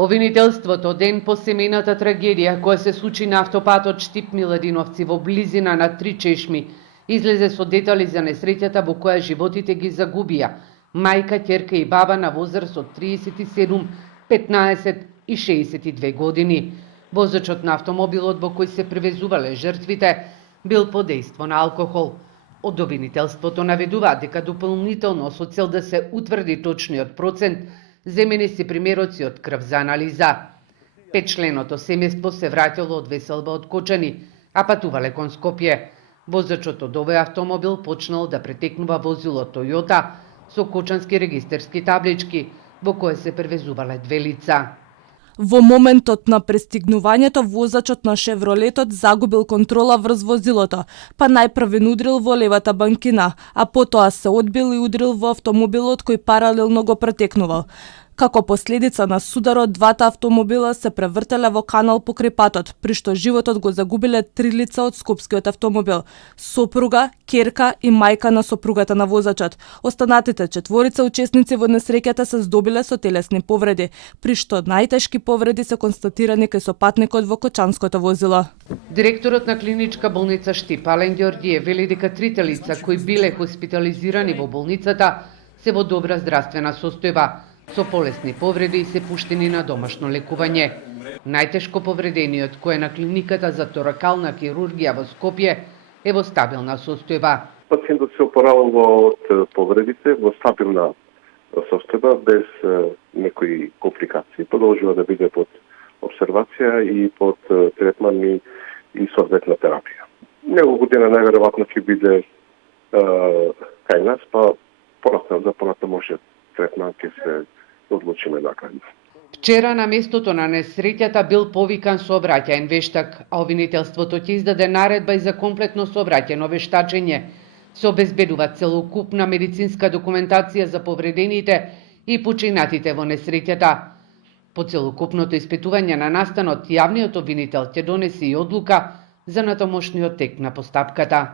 Обвинителството ден по семејната трагедија која се случи на автопатот Штип-Миладиновци во близина на Три чешми, излезе со детали за несреќата во која животите ги загубија мајка, ќерка и баба на возраст од 37, 15 и 62 години. Возачот на автомобилот во кој се превезувале жртвите бил под дејство на алкохол. Од обвинителството наведуваат дека дополнително со цел да се утврди точниот процент, земени се примероци од крв за анализа. Петчленото семејство се враќало од веселба од Кочани, а патувале кон Скопје. Возачот од овој автомобил почнал да претекнува возило Тојота со кочански регистерски таблички, во кое се превезувале две лица. Во моментот на пристигнувањето, возачот на Шевролетот загубил контрола врз возилото, па најпрвен удрил во левата банкина, а потоа се одбил и удрил во автомобилот кој паралелно го претекнувал. Како последица на сударот, двата автомобила се превртеле во канал покрај патот, при што животот го загубиле 3 лица од скопскиот автомобил: сопруга, ќерка и мајка на сопругата на возачот. Останатите 4 учесници во несреќата се здобиле со телесни повреди, при што најтешки повреди се констатирани кај сопатникот во кочанското возило. Директорот на клиничка болница Штип, Ален Ѓорѓиев, вели дека 3 лица кои биле хоспитализирани во болницата се во добра здравствена состојба, со полесни повреди и се пуштени на домашно лекување. Најтешко повредениот, кој е на клиниката за торакална хирургија во Скопје, е во стабилна состојба. Пациентот се опоравува од повредите во стабилна состојба, без некои компликации. Продолжува да биде под обсервација и под третман и соодветна терапија. Неколку дена најверојатно ќе биде кај нас, па за понатамошен третман ќе се одлучиме накаде. Вчера на местото на несреќата бил повикан сообраќаен вештак, а обвинителството ќе издаде наредба и за комплетно сообраќајно вештачење. Се обезбедува целокупна медицинска документација за повредените и починатите во несреќата. По целокупното испитување на настанот, јавниот обвинител ќе донесе и одлука за натамошниот тек на постапката.